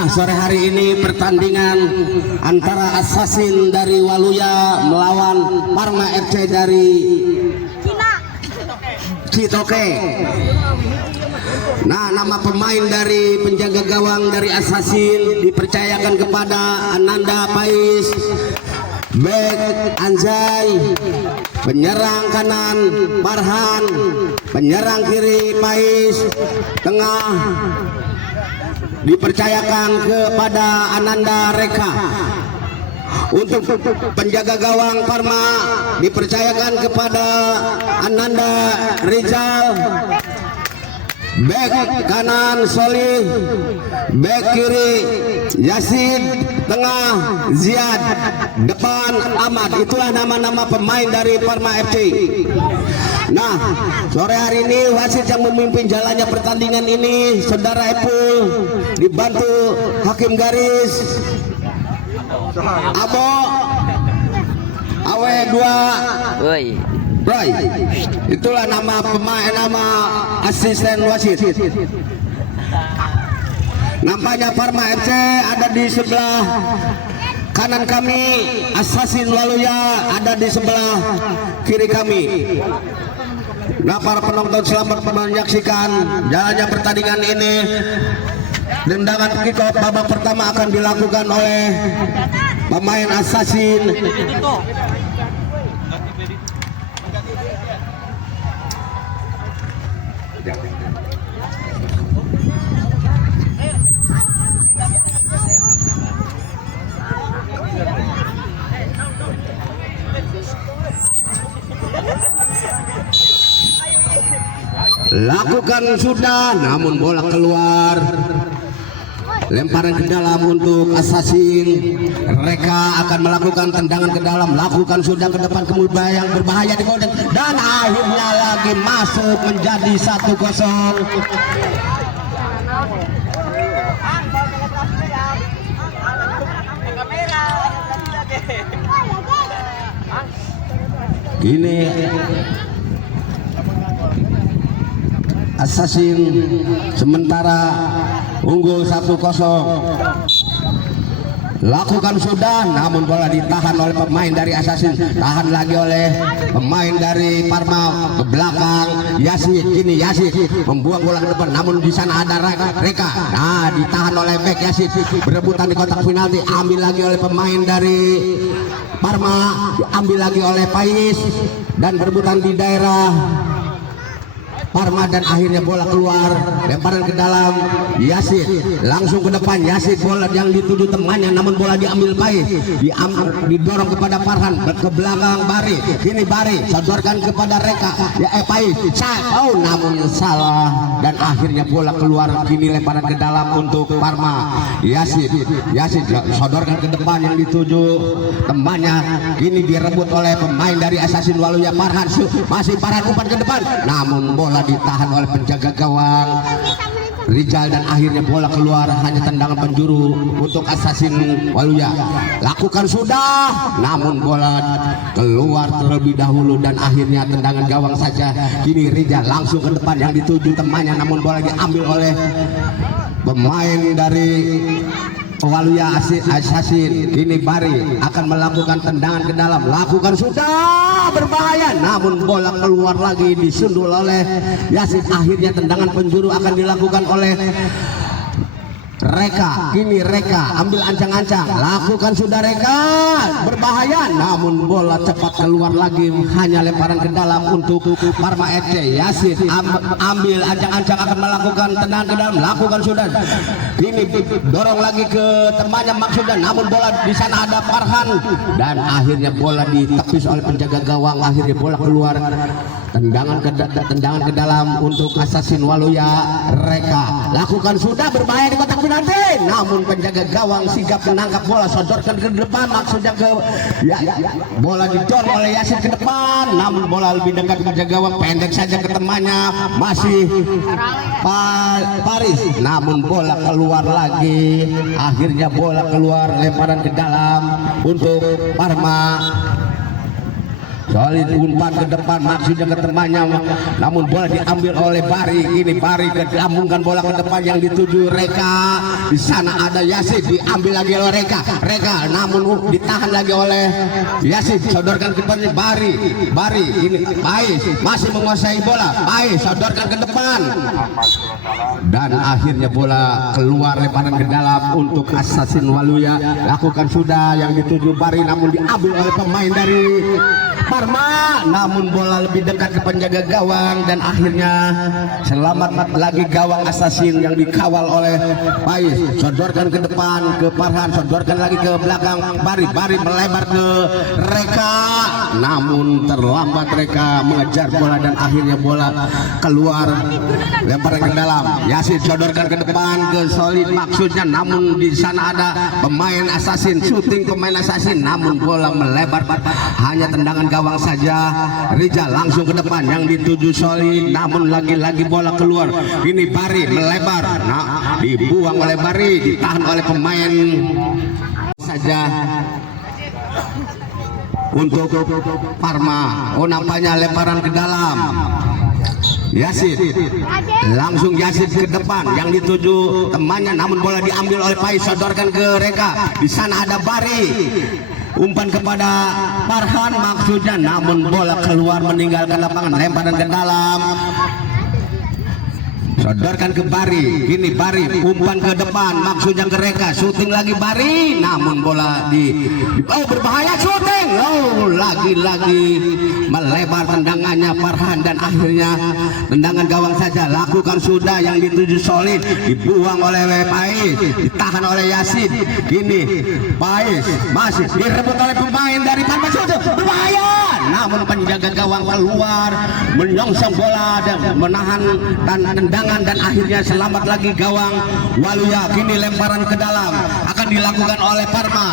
Nah, sore hari ini pertandingan antara Assassin dari Waluya melawan Parma FC dari Citoke. Nah, nama pemain dari penjaga gawang dari Assassin dipercayakan kepada Ananda Pais, bek Anjay, penyerang kanan Farhan, penyerang kiri Pais, tengah dipercayakan kepada Ananda Reka. Untuk penjaga gawang Parma dipercayakan kepada Ananda Rizal, bek kanan Solih, bek kiri Yasin, tengah Ziad, depan Ahmad. Itulah nama-nama pemain dari Parma FC. Nah, sore hari ini wasit yang memimpin jalannya pertandingan ini Saudara Epul, dibantu hakim garis Abo Awe 2 Roy. Itulah nama pemain, nama asisten wasit. Nampaknya Parma FC ada di sebelah kanan kami, Assassin Waluya ada di sebelah kiri kami. Nah, para penonton selamat menyaksikan jalannya pertandingan ini. Tendangan kick off babak pertama akan dilakukan oleh pemain Assassin. Lakukan sudah, namun bola keluar. Lemparan ke dalam untuk Assassin. Mereka akan melakukan tendangan ke dalam. Lakukan sudah ke depan, kemudian yang berbahaya di gol, dan akhirnya lagi masuk menjadi 1-0. Ini Assassin sementara unggul 1-0. Lakukan sudah, namun bola ditahan oleh pemain dari Assassin. Tahan lagi oleh pemain dari Parma ke belakang. Yasid, kini Yasid membuang bola ke depan, namun di sana ada Reka. Nah, ditahan oleh bek Yasid. Berebutan di kotak penalti, ambil lagi oleh pemain dari Parma, diambil lagi oleh Pais, dan berebutan di daerah Parma, dan akhirnya bola keluar. Lemparan ke dalam Yasid, langsung ke depan Yasid, bola yang dituju temannya, namun bola diambil Pais, didorong kepada Farhan, ke belakang Bari. Kini Bari sodorkan kepada Reka, ya Pais, namun salah, dan akhirnya bola keluar. Kini lemparan ke dalam untuk Parma. Yasid sodorkan ke depan yang dituju temannya. Kini direbut oleh pemain dari Assassin Waluya, Farhan. Masih Farhan umpan ke depan, namun bola ditahan oleh penjaga gawang Rizal, dan akhirnya bola keluar. Hanya tendangan penjuru untuk Assassin Waluya. Lakukan sudah, namun bola keluar terlebih dahulu, dan akhirnya tendangan gawang saja. Kini Rizal langsung ke depan yang dituju temannya, namun bola diambil oleh pemain dari Waluya Assassin. Kini Bari akan melakukan tendangan ke dalam. Lakukan sudah, berbahaya, namun bola keluar lagi, disundul oleh Yasid. Akhirnya tendangan penjuru akan dilakukan oleh Reka. Kini Reka ambil ancang-ancang. Lakukan sudah Reka, berbahaya, namun bola cepat keluar lagi. Hanya lemparan ke dalam untuk Parma FC. Yasid ambil ancang-ancang, akan melakukan tendangan ke dalam. Lakukan sudah. Kini dorong lagi ke temannya maksudnya, namun bola di sana ada Farhan, dan akhirnya bola ditepis oleh penjaga gawang. Akhirnya bola keluar. Tendangan ke dalam untuk Assassin Waluya. Reka lakukan sudah, berbahaya di kotak penalti, namun penjaga gawang sigap menangkap bola, sodorkan ke depan, maksudnya ke bola didorong oleh Yasin ke depan, namun bola lebih dekat ke penjaga gawang, pendek saja ke temannya, masih Paris, namun bola keluar lagi. Akhirnya bola keluar, lemparan ke dalam untuk Parma. Solid umpan ke depan maksudnya ke temannya, namun bola diambil oleh Bari. Ini Bari kelambungkan bola ke depan yang dituju Reka. Di sana ada Yasin, diambil lagi oleh Reka namun ditahan lagi oleh Yasin. Sodorkan ke depannya Bari ini Pais masih menguasai bola. Pais sodorkan ke depan dan akhirnya bola keluar lemparan ke dalam untuk Assassin Waluya. Lakukan sudah yang dituju Bari namun diambil oleh pemain dari Parma, namun bola lebih dekat ke penjaga gawang dan akhirnya selamat lagi gawang Assassin yang dikawal oleh Pais. Sodorkan ke depan ke Farhan, sodorkan lagi ke belakang Bari melebar ke Reka, namun terlambat Reka mengejar bola dan akhirnya bola keluar lemparan ke dalam. Yasin sodorkan ke depan ke Solid maksudnya, namun di sana ada pemain Assassin, syuting pemain Assassin, namun bola melebar hanya tendangan gawang saja. Rizal langsung ke depan yang dituju Solid, namun lagi-lagi bola keluar. Ini Bari melebar, nah dibuang oleh Bari, ditahan oleh pemain saja untuk Parma. Oh nampaknya lemparan ke dalam. Yasin langsung Yasin ke depan yang dituju temannya, namun bola diambil oleh Pais, sodorkan ke Reka. Di sana ada Bari, umpan kepada Farhan maksudnya, namun bola keluar meninggalkan lapangan, lemparan ke dalam. Sodorkan ke Bari, ini Bari umpan ke depan maksudnya ke Reka, syuting lagi Bari, namun bola oh berbahaya, syuting, oh lagi-lagi melebar tendangannya Farhan dan akhirnya tendangan gawang saja. Lakukan sudah yang dituju Solid, dibuang oleh Pais, ditahan oleh Yasin. Kini Pais masih direbut oleh pemain dari Parma, berbahaya, namun penjaga gawang keluar menyongsong bola dan menahan tendangan dan akhirnya selamat lagi gawang Waluya. Kini lemparan ke dalam akan dilakukan oleh Parma.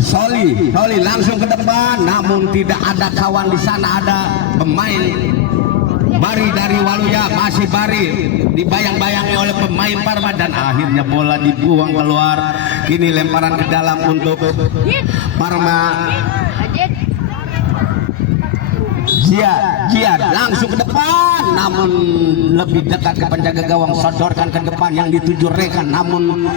Soli langsung ke depan, namun tidak ada kawan di sana, ada pemain Bari dari Waluya, masih Bari dibayang-bayangi oleh pemain Parma dan akhirnya bola dibuang keluar. Kini lemparan ke dalam untuk Parma. Jiad langsung ke depan, namun lebih dekat ke penjaga gawang, sodorkan ke depan yang dituju Reka, namun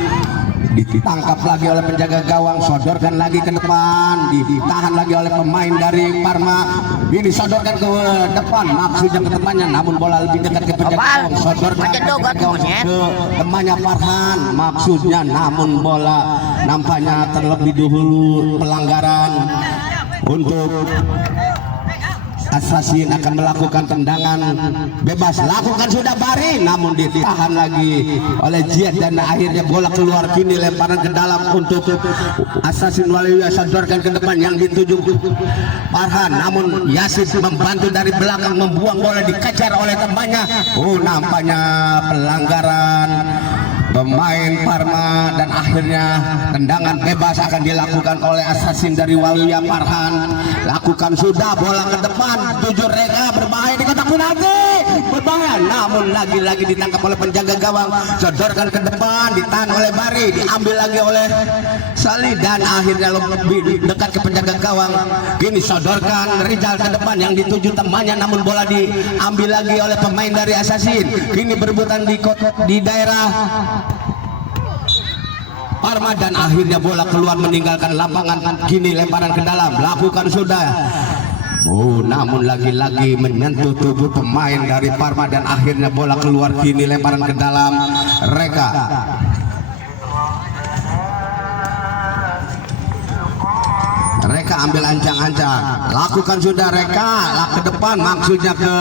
ditangkap lagi oleh penjaga gawang, sodorkan lagi ke depan, ditahan lagi oleh pemain dari Parma. Ini sodorkan ke depan maksudnya ke temannya, namun bola lebih dekat ke penjaga gawang, sodorkan ke temannya Farhan maksudnya, namun bola nampaknya terlebih dahulu pelanggaran untuk Assassin akan melakukan tendangan bebas. Lakukan sudah Bari, namun ditahan lagi oleh Jiad dan akhirnya bola keluar. Kini lemparan ke dalam untuk Assassin Waluya, sodorkan ke depan yang dituju Farhan, namun Yasin membantu dari belakang membuang bola, dikejar oleh temannya. Oh nampaknya pelanggaran pemain Parma dan akhirnya tendangan bebas akan dilakukan oleh Assassin dari Waluya. Farhan lakukan sudah, bola ke depan, tujuh Reka, berbahaya di kotak penalti, berbahaya, namun lagi-lagi ditangkap oleh penjaga gawang, sodorkan ke depan, ditahan oleh Bari, diambil lagi oleh Salih dan akhirnya lebih dekat ke penjaga gawang. Kini sodorkan Rizal ke depan yang dituju temannya, namun bola diambil lagi oleh pemain dari Assassin. Kini berebutan di daerah Parma dan akhirnya bola keluar meninggalkan lapangan. Kini lemparan ke dalam, lakukan sudah. Oh namun lagi-lagi menyentuh tubuh pemain dari Parma dan akhirnya bola keluar. Kini lemparan ke dalam Reka. Reka ambil ancang-ancang, lakukan sudah Reka, ke depan maksudnya ke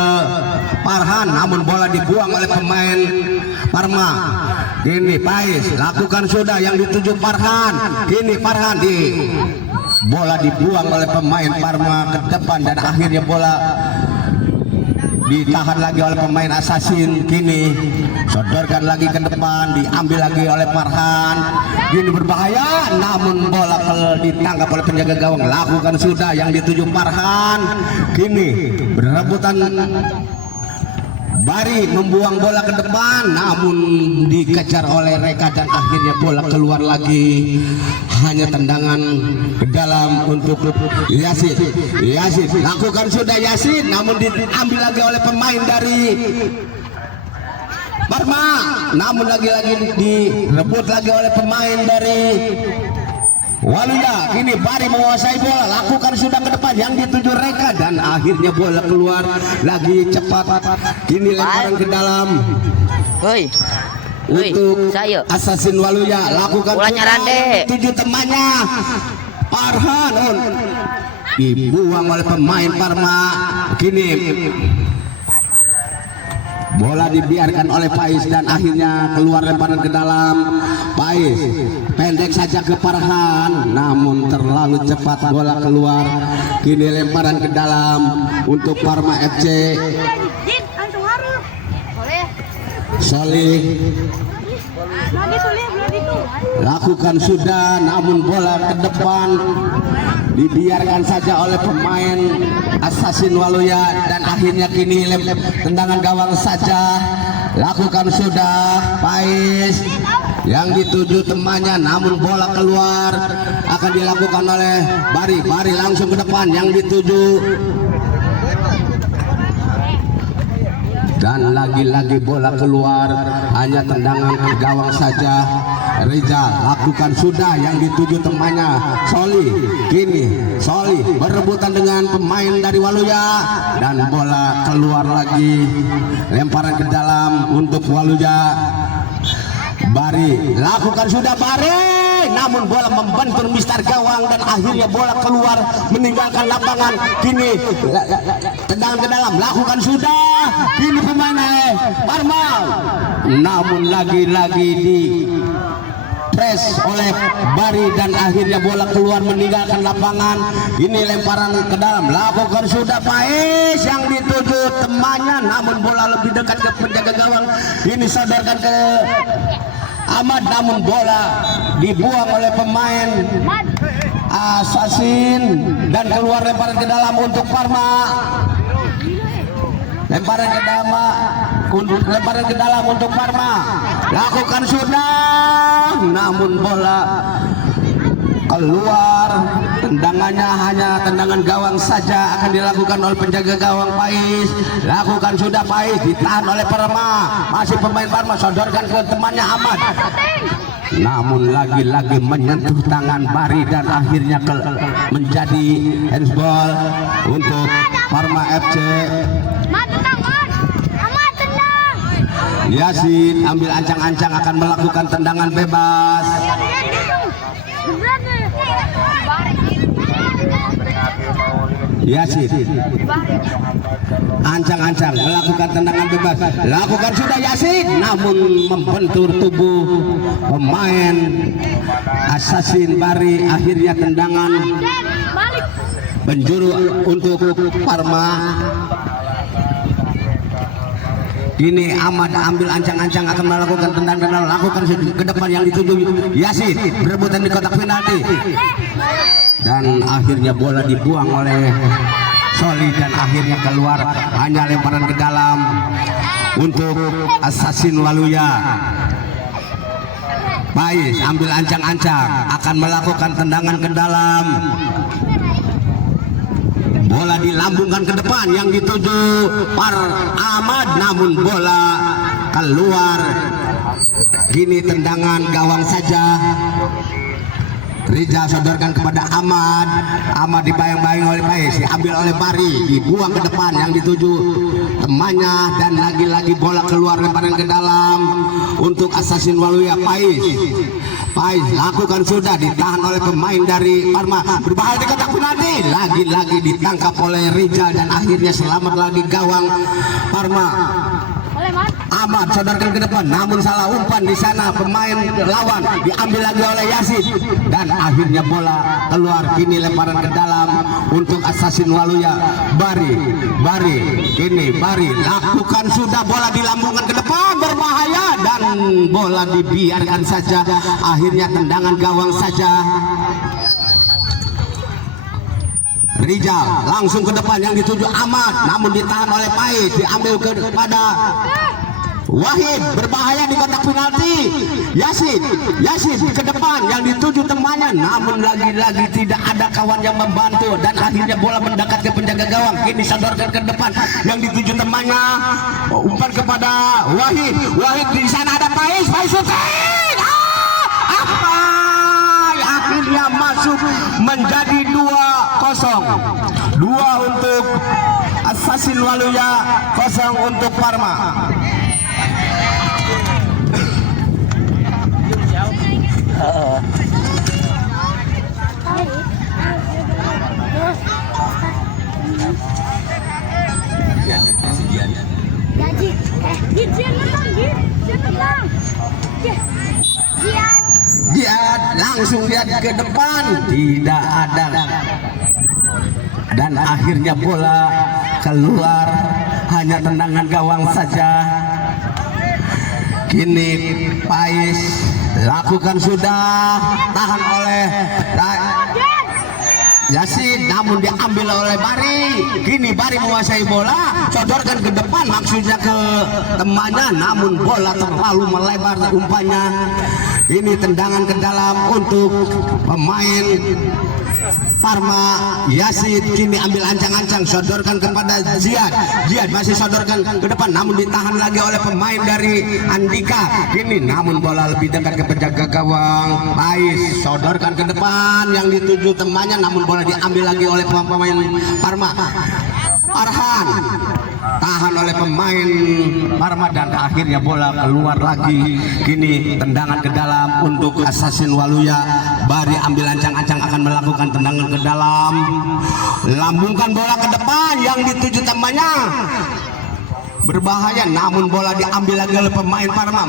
Farhan, namun bola dibuang oleh pemain Parma. Kini Pais, lakukan sudah yang dituju Farhan. Kini Farhan bola dibuang oleh pemain Parma ke depan dan akhirnya bola ditahan lagi oleh pemain Assassin. Kini sodorkan lagi ke depan, diambil lagi oleh Farhan. Kini berbahaya, namun bola ditangkap oleh penjaga gawang. Lakukan sudah yang dituju Farhan. Kini berebutan Bari membuang bola ke depan, namun dikejar oleh Reka dan akhirnya bola keluar lagi. Hanya tendangan ke dalam untuk Yasin. Yasin lakukan sudah Yasin, namun diambil lagi oleh pemain dari Parma, namun lagi-lagi direbut lagi oleh pemain dari Waluya. Kini Bari menguasai bola, lakukan sudah ke depan yang dituju Reka dan akhirnya bola keluar lagi cepat. Kini lemparan ke dalam untuk Assassin Waluya, lakukan tuju temannya Farhan, dibuang oleh pemain Parma. Kini bola dibiarkan oleh Pais dan akhirnya keluar lemparan ke dalam. Pais pendek saja ke Farhan, namun terlalu cepat bola keluar. Kini lemparan ke dalam untuk Parma FC. Solih lakukan sudah, namun bola ke depan dibiarkan saja oleh pemain Assassin Waluya dan akhirnya kini tendangan gawang saja. Lakukan sudah Pais yang dituju temannya, namun bola keluar akan dilakukan oleh Bari. Bari langsung ke depan yang dituju dan lagi-lagi bola keluar, hanya tendangan ke gawang saja. Reza lakukan sudah yang dituju temannya Soli. Kini Soli berebutan dengan pemain dari Waluya dan bola keluar lagi, lemparan ke dalam untuk Waluya. Bari lakukan sudah Bari, namun bola membentur mistar gawang dan akhirnya bola keluar meninggalkan lapangan. Kini tendangan ke dalam, lakukan sudah. Kini pemain Parma, namun lagi-lagi di press oleh Bari dan akhirnya bola keluar meninggalkan lapangan. Ini lemparan ke dalam, lakukan sudah Pais yang dituju temannya, namun bola lebih dekat ke penjaga gawang. Ini sadarkan ke Ahmad, namun bola dibuang oleh pemain Assassin dan keluar lemparan ke dalam untuk Parma. Lemparan ke dalam untuk Parma, lakukan sudah, namun bola keluar. Tendangannya hanya tendangan gawang saja akan dilakukan oleh penjaga gawang Pais. Lakukan sudah Pais, ditahan oleh Parma. Masih pemain Parma, sodorkan ke temannya Ahmad, namun lagi-lagi menyentuh tangan Bari dan akhirnya menjadi handsball untuk Parma FC. Yasin ambil ancang-ancang akan melakukan tendangan bebas. Yasin ancang-ancang melakukan tendangan bebas, lakukan sudah Yasin, namun membentur tubuh pemain Assassin Bari. Akhirnya tendangan penjuru untuk Parma. Kini Ahmad ambil ancang-ancang akan melakukan tendangan, lakukan ke depan yang dituju Yasin, berebutan di kotak penalti dan akhirnya bola dibuang oleh Soli dan akhirnya keluar, hanya lemparan ke dalam untuk Assassin Waluya. Pais ambil ancang-ancang akan melakukan tendangan ke dalam, bola dilambungkan ke depan yang dituju Ahmad, namun bola keluar. Kini tendangan gawang saja. Reza sodorkan kepada Ahmad. Ahmad dibayang-bayang oleh Pais, diambil oleh Bari, dibuang ke depan yang dituju temannya dan lagi-lagi bola keluar, lemparan ke dalam untuk Assassin Waluya. Pais lakukan sudah, ditahan oleh pemain dari Parma, berbahaya di kotak penalti, lagi-lagi ditangkap oleh Rizal dan akhirnya selamat lagi gawang Parma. Ahmad sodorkan ke depan, namun salah umpan di sana pemain lawan, diambil lagi oleh Yasin dan akhirnya bola keluar. Kini lemparan ke dalam untuk Assassin Waluya. Bari, kini Bari lakukan sudah, bola dilambungkan ke depan, berbahaya dan bola dibiarkan saja. Akhirnya tendangan gawang saja. Rizal langsung ke depan yang dituju Ahmad, namun ditahan oleh Pais, diambil kepada Wahid, berbahaya di kotak penalti. Yasin ke depan yang dituju temannya, namun lagi-lagi tidak ada kawan yang membantu dan akhirnya bola mendekat ke penjaga gawang. Kini sodorkan ke depan yang dituju temannya, umpan kepada Wahid. Di sana ada Pais syuting. Akhirnya masuk menjadi 2-0. 2 untuk Assassin Waluya, 0 untuk Parma. Jihad langsung lihat ke depan, tidak ada, dan akhirnya bola keluar, hanya tendangan gawang saja. Kini Pais lakukan sudah, tahan oleh Yasin, namun diambil oleh Bari. Kini Bari menguasai bola, sodorkan ke depan, maksudnya ke temannya, namun bola terlalu melebar umpannya. Ini tendangan ke dalam untuk pemain Parma. Yasin kini ambil ancang-ancang, sodorkan kepada Ziad masih sodorkan ke depan, namun ditahan lagi oleh pemain dari Andika. Kini namun bola lebih dekat ke penjaga gawang. Pais sodorkan ke depan yang dituju temannya, namun bola diambil lagi oleh pemain Parma. Arhan tahan oleh pemain Parma dan akhirnya bola keluar lagi. Kini tendangan ke dalam untuk Assassin Waluya. Bari ambil ancang-ancang akan melakukan tendangan ke dalam, lambungkan bola ke depan yang dituju temannya, berbahaya, namun bola diambil lagi oleh pemain Parma.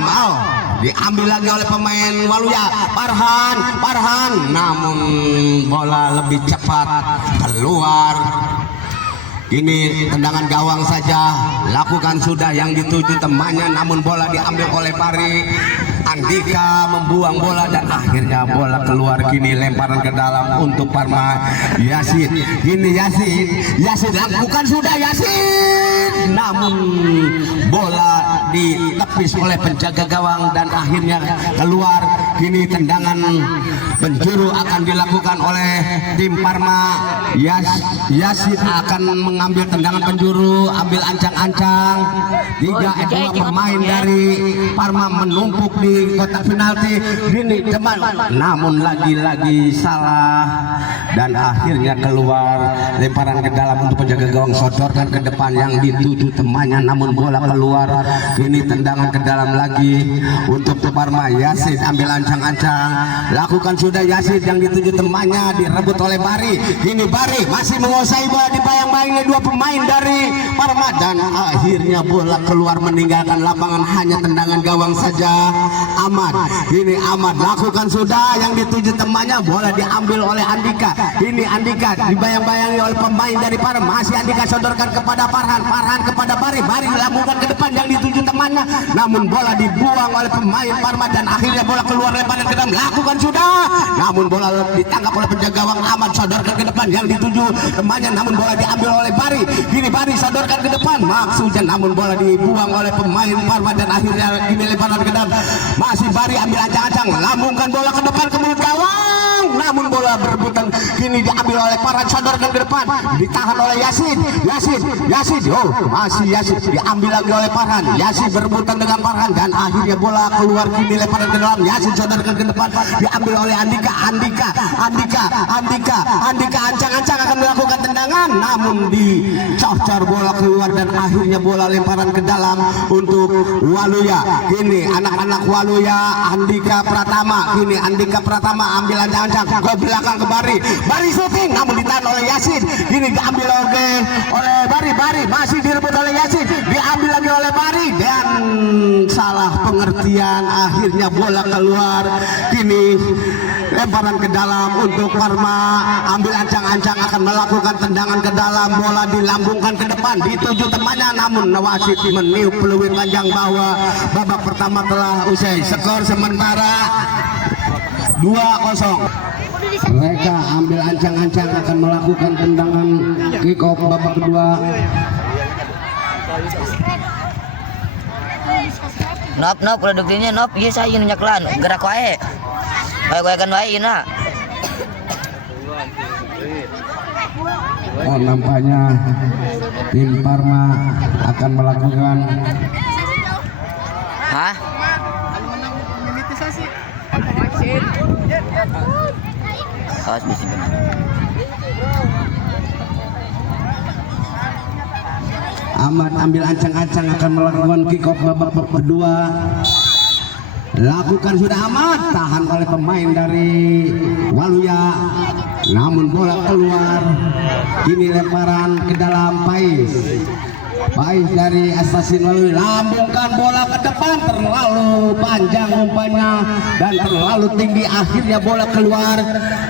Diambil lagi oleh pemain Waluya. Farhan, namun bola lebih cepat keluar. Ini tendangan gawang saja, lakukan sudah yang dituju temannya, namun bola diambil oleh Bari. Andika membuang bola dan akhirnya bola keluar. Kini lemparan ke dalam untuk Parma. Yasin, kini Yasin lakukan sudah Yasin, namun bola ditepis oleh penjaga gawang dan akhirnya keluar. Kini tendangan penjuru akan dilakukan oleh tim Parma. Yasin akan mengambil tendangan penjuru, ambil ancang-ancang. 2 pemain dari Parma menumpuk di kotak penalti. Ini teman, namun lagi-lagi salah dan akhirnya keluar. Lemparan ke dalam untuk penjaga gawang, sodorkan ke depan yang dituju temannya, namun bola keluar. Kini tendangan ke dalam lagi untuk Parma. Yasin ambil ancang-ancang, lakukan sudah Yasin yang dituju temannya, direbut oleh Bari. Kini Bari masih menguasai bola, dibayang-bayangnya 2 pemain dari Parma dan akhirnya bola keluar meninggalkan lapangan, hanya tendangan gawang saja. Ahmad, ini Ahmad lakukan sudah yang dituju temannya, bola diambil oleh Andika. Ini Andika dibayang-bayangi oleh pemain dari Parma, masih Andika sodorkan kepada Farhan kepada Bari lakukan ke depan yang dituju temannya, namun bola dibuang oleh pemain Parma dan akhirnya bola keluar lemparan ke dalam, lakukan sudah, namun bola ditangkap oleh penjaga gawang. Ahmad sodorkan ke depan yang dituju temannya, namun bola diambil oleh Bari. Kini Bari sodorkan ke depan, maksudnya namun bola dibuang oleh pemain Parma dan akhirnya ini lemparan ke dalam. Masih Bari ambil ancang-ancang, lambungkan bola ke depan ke mulut gawang, namun bola berebutan. Kini diambil oleh Farhan, sodorkan ke depan, ditahan oleh Yasin. Masih Yasin diambil lagi oleh Farhan. Yasin berebutan dengan Farhan dan akhirnya bola keluar. Kini lemparan ke dalam, Yasin sodorkan ke depan, diambil oleh Andika ancang-ancang akan melakukan tendangan, namun dicocor bola keluar dan akhirnya bola lemparan ke dalam untuk Waluya. Kini anak-anak Waluya, Andika Pratama ambil ancang-ancang ke belakang ke Bari syuting, namun ditahan oleh Yasin. Kini diambil oleh Bari masih direbut oleh Yasin, diambil lagi oleh Bari dan salah pengertian, akhirnya bola keluar. Kini lemparan ke dalam untuk Parma, ambil ancang-ancang akan melakukan tendangan ke dalam, bola dilambungkan ke depan dituju temannya, namun wasit meniup peluit panjang bahwa babak pertama telah usai. Skor sementara 2-0. Mereka ambil ancang-ancang akan melakukan tendangan kick off babak kedua. Nop produk ini nop iya saya nyak lan gerak wae. Wae kan wae na. Oh, nampaknya tim Parma akan melakukan Ahmad ambil ancang-ancang akan melakukan kick off babak kedua. Lakukan sudah Ahmad, tahan oleh pemain dari Waluya, namun bola keluar. Kini lemparan ke dalam Pais dari Assassin Waluya, lambungkan bola ke depan, terlalu panjang umpannya dan terlalu tinggi, akhirnya bola keluar.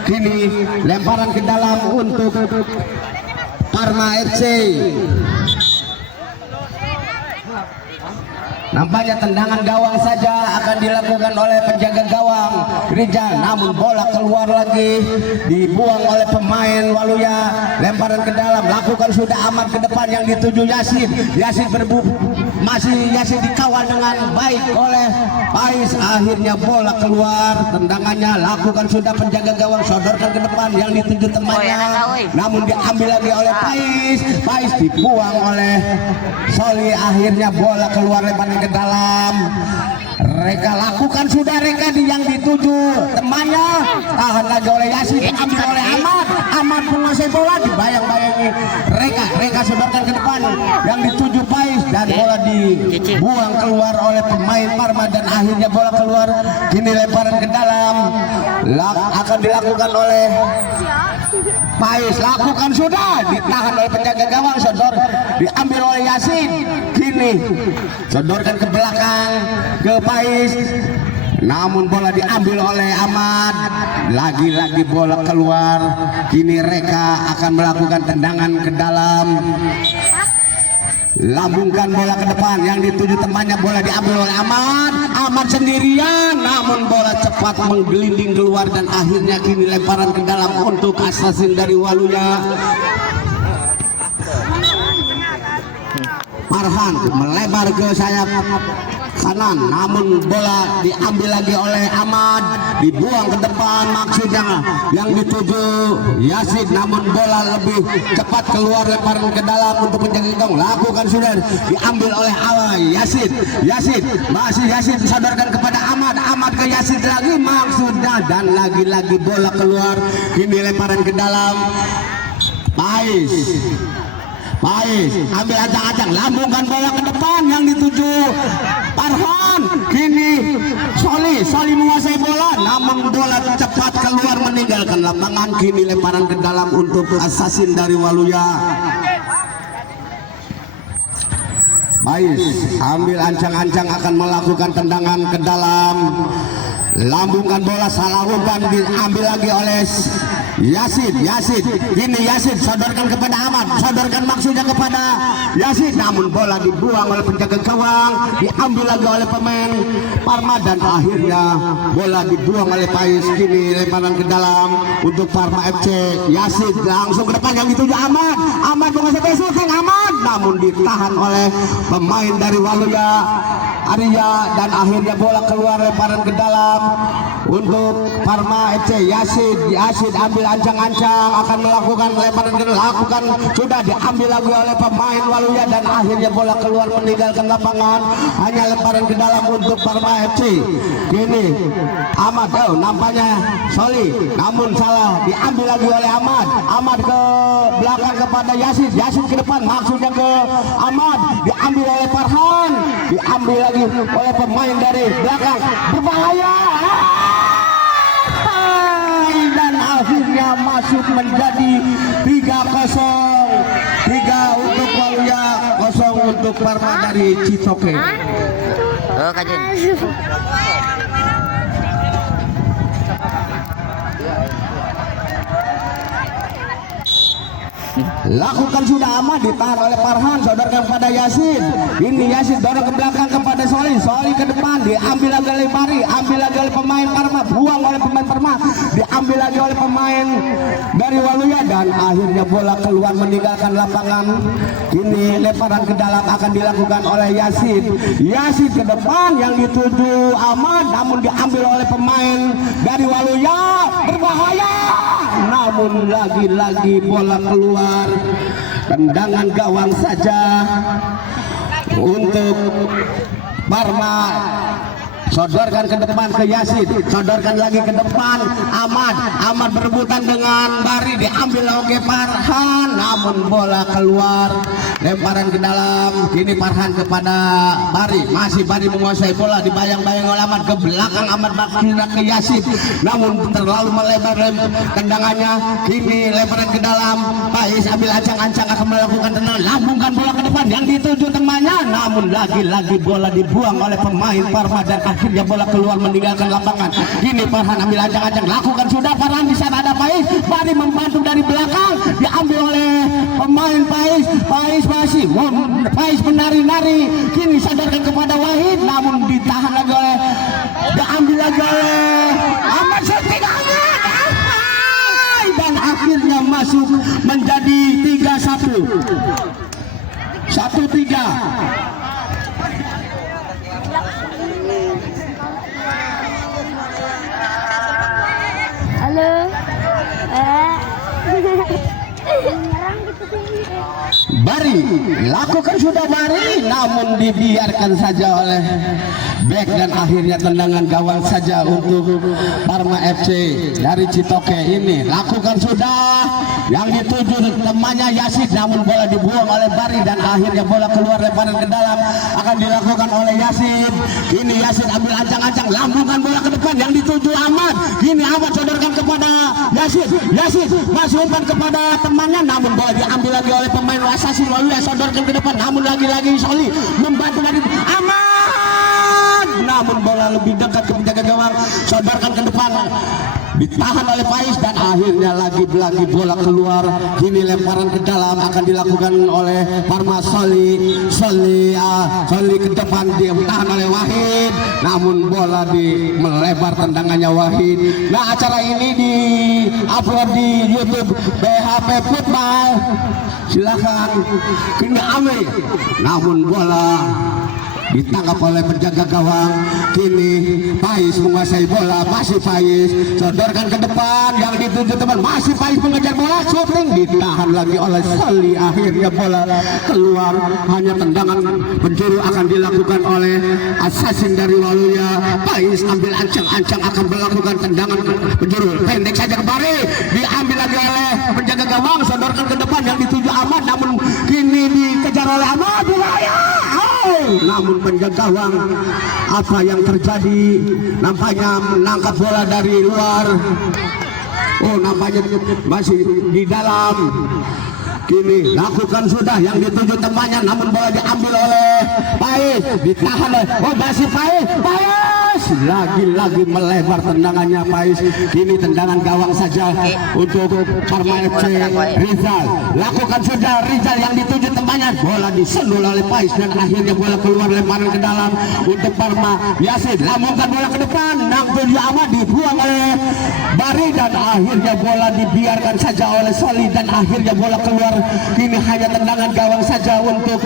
Kini lemparan ke dalam untuk Parma FC. Nampaknya tendangan gawang saja akan dilakukan oleh penjaga gawang Rijal, namun bola keluar lagi, dibuang oleh pemain Waluya. Lemparan ke dalam, lakukan sudah aman ke depan yang dituju Yasin. Yasin masih Yasin dikawal dengan baik oleh Pais, akhirnya bola keluar. Tendangannya lakukan sudah penjaga gawang, sodorkan ke depan yang dituju temannya, namun diambil lagi oleh Pais dibuang oleh Soli, akhirnya bola keluar, lemparan ke dalam. Reka lakukan sudah, Reka yang dituju temannya, tahan lagi oleh Yasin, diambil oleh Ahmad menguasai bola, dibayang-bayangi Reka sodorkan ke depan yang dituju Pais dan bola dibuang keluar oleh pemain Parma dan akhirnya bola keluar. Kini lemparan ke dalam akan dilakukan oleh Pais, lakukan sudah, ditahan oleh penjaga gawang, sodor diambil oleh Yasin. Kini sodorkan ke belakang ke Pais, namun bola diambil oleh Ahmad. Lagi-lagi bola keluar. Kini Reka akan melakukan tendangan ke dalam, lambungkan bola ke depan yang dituju temannya, bola diambil oleh Ahmad sendirian, namun bola cepat menggelinding keluar dan akhirnya kini lemparan ke dalam untuk Assassin dari Waluya. Farhan melebar ke sayap kanan, namun bola diambil lagi oleh Ahmad, dibuang ke depan, maksudnya yang dituju Yasin, namun bola lebih cepat keluar, lemparan ke dalam untuk penjaga gawang. Lakukan sudah, diambil oleh Yasin masih Yasin disodorkan kepada Ahmad ke Yasin lagi maksudnya, dan lagi-lagi bola keluar. Kini lemparan ke dalam Pais ambil acang-acang, lambungkan bola ke depan yang dituju Farhan. Kini Soli menguasai bola, namun bola cepat keluar meninggalkan lapangan. Kini lemparan ke dalam untuk Assassin dari Waluya. Pais ambil ancang-ancang akan melakukan tendangan ke dalam, lambungkan bola, salah umpan, diambil lagi oleh Yasin. Kini Yasin sodorkan kepada Ahmad, sodorkan maksudnya kepada Yasin, namun bola dibuang oleh penjaga gawang, diambil lagi oleh pemain Parma dan akhirnya bola dibuang oleh Pais. Kini lemparan ke dalam untuk Parma FC. Yasin langsung ke depan yang dituju Ahmad menguasai shooting namun ditahan oleh pemain dari Waluya Arya dan akhirnya bola keluar, lemparan ke dalam untuk Parma FC. Yasin ambil ancang-ancang akan melakukan lemparan ke dalam, lakukan sudah, diambil lagi oleh pemain Waluya dan akhirnya bola keluar meninggalkan lapangan. Hanya lemparan ke dalam untuk Parma FC. Kini Ahmad nampaknya Soli, namun salah, diambil lagi oleh Ahmad ke belakang kepada Yasin ke depan, maksudnya ke Ahmad, diambil oleh Farhan, diambil lagi oleh pemain dari belakang, berbahaya, dan akhirnya masuk menjadi 3-0. 3 untuk Waluya, 0 untuk Parma dari Citoke. Lakukan sudah aman, ditahan oleh Farhan, sodorkan kepada Yasin. Ini Yasin dorong ke belakang kepada Soli, Soli ke depan, diambil lagi oleh Bari, ambil lagi oleh pemain Parma, buang oleh pemain Parma, diambil lagi oleh pemain dari Waluya, dan akhirnya bola keluar meninggalkan lapangan. Ini lemparan ke dalam akan dilakukan oleh Yasin. Yasin ke depan yang dituju aman, namun diambil oleh pemain dari Waluya, berbahaya. Namun lagi-lagi bola keluar, tendangan gawang saja untuk Parma. Sodorkan ke depan ke Yasin, sodorkan lagi ke depan Ahmad berebutan dengan Bari, diambil oleh Farhan, namun bola keluar, lemparan ke dalam. Kini Farhan kepada Bari, masih Bari menguasai bola, dibayang-bayang oleh Ahmad ke belakang, Ahmad berpindah ke Yasin, namun terlalu melebar tendangannya. Kini lemparan ke dalam, Faiz ambil ancang-ancang akan melakukan tendangan, lambungkan bola ke depan yang dituju temannya, namun lagi-lagi bola dibuang oleh pemain Parma dan akhirnya bola keluar meninggalkan lapangan. Kini Farhan ambil ancang-ancang, lakukan sudah Farhan, di sana ada Faiz, Bari membantu dari belakang, diambil oleh pemain Faiz masih Faiz menari-nari, kini sadarkan kepada Wahid, namun ditahan lagi oleh, diambil lagi oleh Ahmad Syuting, dan akhirnya masuk menjadi 1-3. Halo. Bari, lakukan sudah Bari, namun dibiarkan saja oleh bek, dan akhirnya tendangan gawang saja untuk Parma FC dari Citoke. Ini lakukan sudah yang dituju temannya Yasin, namun bola dibuang oleh Bari dan akhirnya bola keluar, lemparan ke dalam akan dilakukan oleh Yasin. Ini Yasin ambil ancang-ancang, lambungkan bola ke depan yang dituju Ahmad. Kini Ahmad sodorkan kepada Yasin masih umpan kepada temannya, namun bola diambil lagi oleh pemain Assassin Waluya, sodorkan ke depan, namun lagi-lagi Soli membantu dari Ahmad, namun bola lebih dekat ke penjaga gawang, sodorkan ke depan, ditahan oleh Faiz dan akhirnya lagi-lagi bola keluar. Kini lemparan ke dalam akan dilakukan oleh Parma. Soli ke depan, dia ditahan oleh Wahid, namun bola melebar tendangannya Wahid. Nah, acara ini di upload di YouTube BHP Football, silakan. Kini Amri, namun bola ditangkap oleh penjaga gawang. Kini Faiz menguasai bola, masih Faiz sodorkan ke depan yang dituju teman, masih Faiz mengejar bola, shooting ditahan lagi oleh Soli. Akhirnya bola keluar, hanya tendangan penjuru akan dilakukan oleh Assassin dari Waluya. Faiz ambil ancang-ancang akan melakukan tendangan penjuru, pendek saja ke Bari, diambil lagi oleh penjaga gawang, sodorkan ke depan yang dituju Ahmad, namun kini dikejar oleh Ahmad, namun penjaga gawang, apa yang terjadi? Nampaknya menangkap bola dari luar. Oh, nampaknya masih di dalam. Kini lakukan sudah yang dituju temannya, namun bola diambil oleh Faiz, ditahan oleh masih Faiz lagi-lagi melebar tendangannya Faiz. Kini tendangan gawang saja untuk Parma FC. Rizal lakukan sudah, Rizal yang dituju temannya, bola disundul oleh Faiz dan akhirnya bola keluar, lemparan ke dalam untuk Parma. Yasin lambungkan bola ke depan, nang tuju Ahmad, dibuang oleh Bari dan akhirnya bola dibiarkan saja oleh Soli dan akhirnya bola keluar. Kini hanya tendangan gawang saja untuk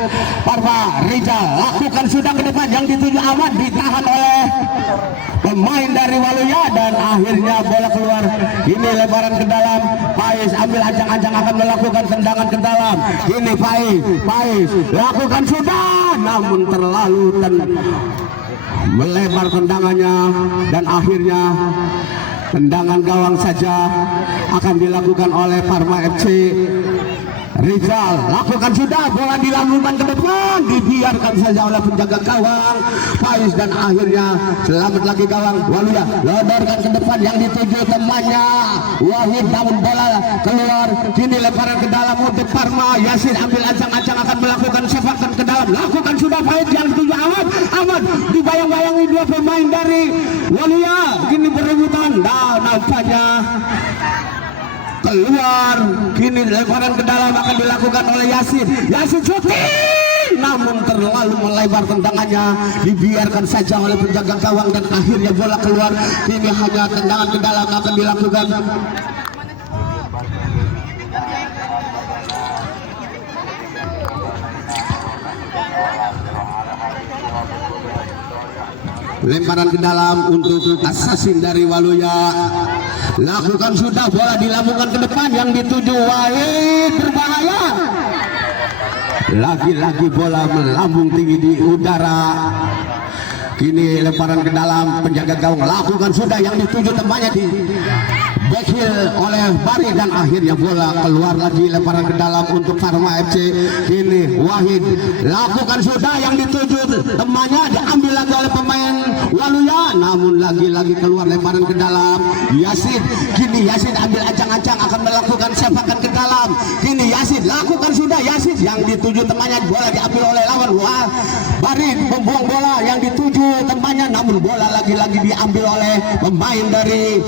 Parma. Rizal lakukan sudah ke depan yang dituju Ahmad, ditahan oleh pemain dari Waluya dan akhirnya bola keluar. Ini lebaran ke dalam, Faiz ambil ancang-ancang akan melakukan tendangan ke dalam. Ini Faiz lakukan sudah, namun terlalu melebar tendangannya dan akhirnya tendangan gawang saja akan dilakukan oleh Parma FC. Rizal lakukan sudah, bola dilambungkan ke depan, dibiarkan saja oleh penjaga gawang Faiz dan akhirnya selamat lagi gawang Waluya, lodorkan ke depan yang dituju temannya Wahid, namun bola keluar. Kini lemparan ke dalam untuk Parma. Yasin ambil ancang-ancang akan melakukan sepakan ke dalam, lakukan sudah Faiz yang dituju Ahmad dibayang-bayangi dua pemain dari Waluya. Kini berebutan, nah nampaknya keluar, kini lemparan ke dalam akan dilakukan oleh Yasin. Yasin syuting, namun terlalu melebar tendangannya, dibiarkan saja oleh penjaga gawang dan akhirnya bola keluar. Kini hanya tendangan ke dalam akan dilakukan. Lemparan ke dalam untuk Assassin dari Waluya. Lakukan sudah, bola dilambungkan ke depan yang dituju Wahid, berbahaya. Lagi-lagi bola melambung tinggi di udara. Kini lemparan ke dalam, penjaga gawang lakukan sudah yang dituju temannya di backheel oleh Bari dan akhirnya bola keluar lagi. Lemparan ke dalam untuk Parma FC. Kini Wahid lakukan sudah yang dituju temannya, diambil lagi oleh pemain Waluya, namun lagi-lagi keluar lemparan ke dalam. Yasin, kini Yasin ambil ancang-ancang akan melakukan sepakan ke dalam. Kini Yasin lakukan sudah, Yasin yang dituju temannya, bola diambil oleh lawan. Wah, Bari membuang bola yang dituju temannya, namun bola lagi-lagi diambil oleh pemain dari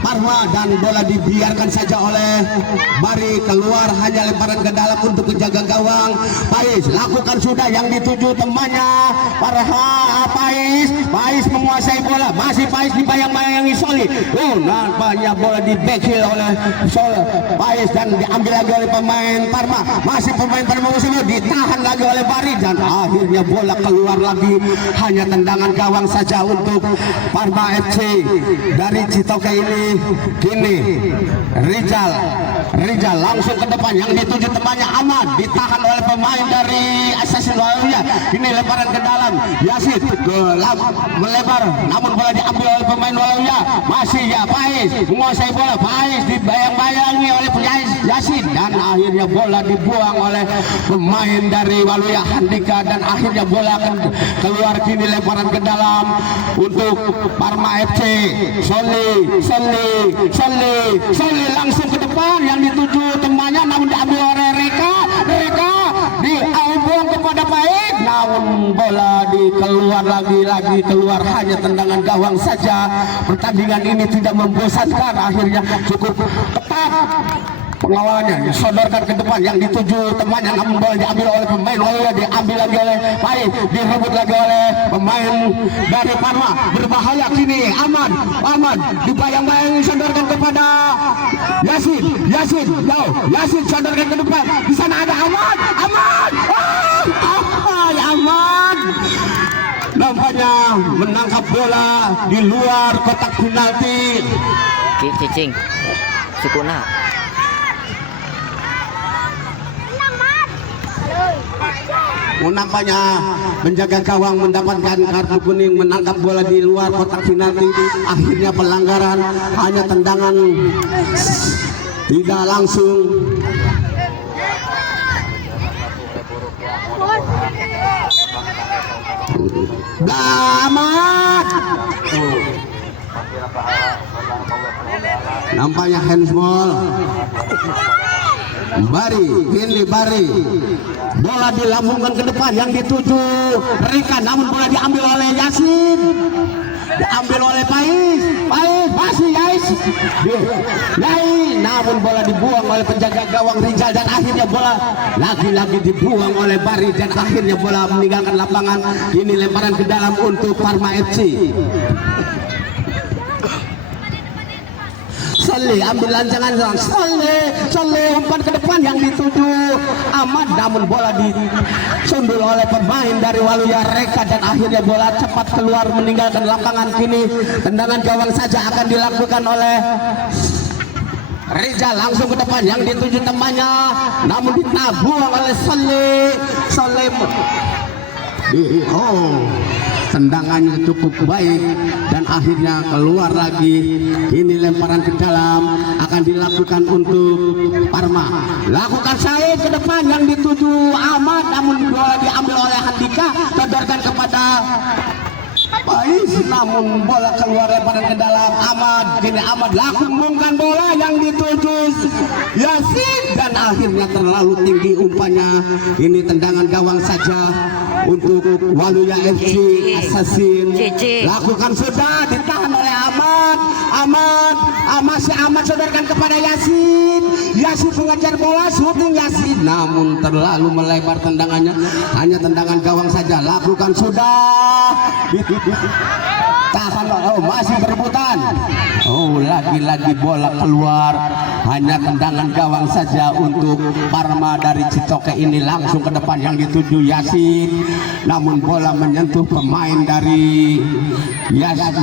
Parma dan bola dibiarkan saja oleh Bari. Keluar hanya lemparan ke dalam untuk penjaga gawang. Pais lakukan sudah yang dituju temannya. Pais menguasai bola, masih Pais dibayang-bayangi Soli. Nampaknya bola di backheel oleh Pais dan diambil lagi oleh pemain Parma. Masih pemain Parma ditahan lagi oleh Bari dan akhirnya bola keluar lagi. Hanya tendangan gawang saja untuk Parma FC dari Citoke ini. Kini Rizal langsung ke depan yang dituju temannya Ahmad, ditahan oleh pemain dari Assassin Waluya. Ini lemparan ke dalam, Yasin melebar, namun bola diambil oleh pemain Waluya. Masih ya Pais menguasai bola, Pais dibayang-bayangi oleh Yasin dan akhirnya bola dibuang oleh pemain dari Waluya Handika dan akhirnya bola akan keluar. Kini lemparan ke dalam untuk Parma FC. Soli langsung ke depan yang dituju temannya, namun diambil oleh Reka diambung kepada Baik, namun bola dikeluar lagi keluar. Hanya tendangan gawang saja. Pertandingan ini tidak membosankan, akhirnya cukup ketat pengawalannya, disodorkan ke depan yang dituju temannya, namun bola diambil oleh pemain Waluya, diambil lagi oleh Baik, direbut lagi oleh pemain dari Parma. Berbahaya kini Ahmad dibayang-bayangi, sodorkan kepada Yasin jauh, Yasin sodorkan ke depan. Di sana ada Ahmad. Ahmad nampaknya menangkap bola di luar kotak penalti. Cicing Sukuna. Nampaknya menjaga gawang mendapatkan kartu kuning, menangkap bola di luar kotak penalti. Akhirnya pelanggaran, hanya tendangan tidak langsung. Damat. Nampaknya handsball. Bari, bola dilambungkan ke depan yang dituju Rika, namun bola diambil oleh Yasin, diambil oleh Pais masih namun bola dibuang oleh penjaga gawang Rizal dan akhirnya bola lagi-lagi dibuang oleh Bari dan akhirnya bola meninggalkan lapangan. Ini lemparan ke dalam untuk Parma FC. Soli ambil lancangan, Soli umpan ke depan yang dituju Ahmad, namun bola disundul oleh pemain dari Waluya Reka dan akhirnya bola cepat keluar meninggalkan lapangan. Kini tendangan gawang saja akan dilakukan oleh Rizal langsung ke depan yang dituju temannya, namun ditabung oleh Soli. Tendangannya cukup baik dan akhirnya keluar lagi. Ini lemparan ke dalam akan dilakukan untuk Parma. Lakukan Said ke depan yang dituju Ahmad, namun bola diambil oleh Handika, sodorkan kepada Pais, namun bola keluar lemparan ke dalam Ahmad. Kini Ahmad lakukan bola yang dituju Yasin dan akhirnya terlalu tinggi umpannya. Ini tendangan gawang saja untuk Waluya FC. Assassin lakukan sudah, ditahan oleh Ahmad masih aman sodorkan kepada Yasin. Yasin mengejar bola, shooting Yasin, namun terlalu melebar tendangannya, hanya tendangan gawang saja. Lakukan sudah, tahan, masih berebutan. Lagi-lagi bola keluar, hanya tendangan gawang saja untuk Parma dari Citoke ini. Langsung ke depan yang dituju Yasin, namun bola menyentuh pemain dari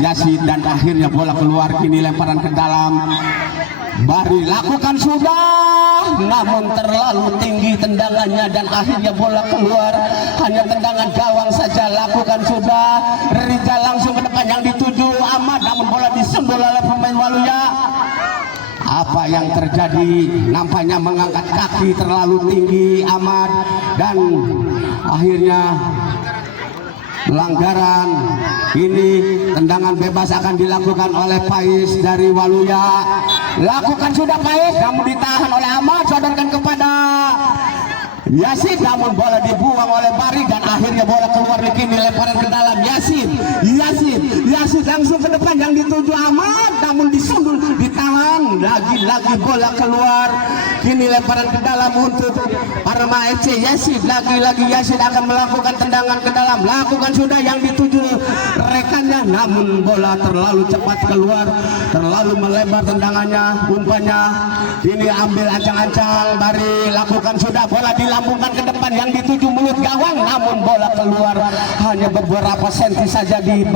Yasin dan akhirnya bola keluar. Kini lemparan ke dalam, Bari lakukan sudah, namun terlalu tinggi tendangannya dan akhirnya bola keluar, hanya tendangan gawang saja. Lakukan sudah, Rizal langsung ke depan yang dituju Ahmad, namun bola disundul oleh pemain Waluya. Apa yang terjadi? Nampaknya mengangkat kaki terlalu tinggi Ahmad dan akhirnya pelanggaran. Ini tendangan bebas akan dilakukan oleh Pais dari Waluya. Lakukan sudah Pais, namun ditahan oleh Ahmad, sodorkan kepada Yasin, namun bola dibuang oleh Bari dan akhirnya bola keluar. Kini lemparan ke dalam Yasin langsung ke depan yang dituju Ahmad, namun disundul, ditahan, lagi-lagi bola keluar. Kini lemparan ke dalam untuk Parma FC. Yasin, lagi-lagi Yasin akan melakukan tendangan ke dalam. Lakukan sudah yang dituju rekannya, namun bola terlalu cepat keluar, terlalu melebar tendangannya, umpannya. Ini ambil ancang-ancang Bari, lakukan sudah, bola dilambungkan ke depan yang dituju mulut gawang, namun bola keluar hanya beberapa senti saja di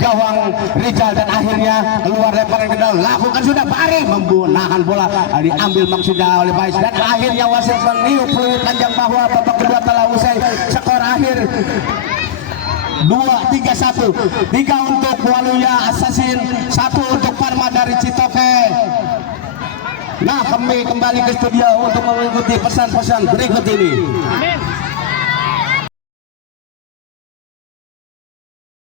gawang Rizal dan akhirnya keluar lemparan ke dalam. Lakukan sudah Bari, menahan bola, diambil maksudnya oleh Bais dan akhirnya wasit meniup peluit panjang bahwa babak kedua telah usai. Skor akhir 2-3-1, 3 untuk Waluya Assassin, 1 untuk Parma dari Citoke. Nah, kami kembali ke studio untuk mengikuti pesan-pesan berikut ini.